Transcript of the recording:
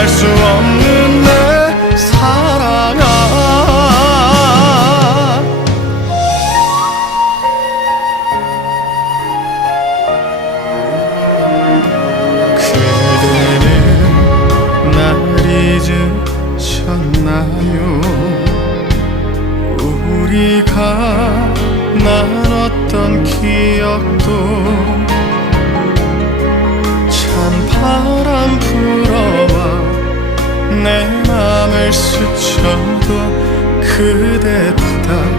알 수 없는 내 사랑아. 그대는 날 잊으셨나요? 우리가 나눴던 기억도 밤을 스쳐도 그대보다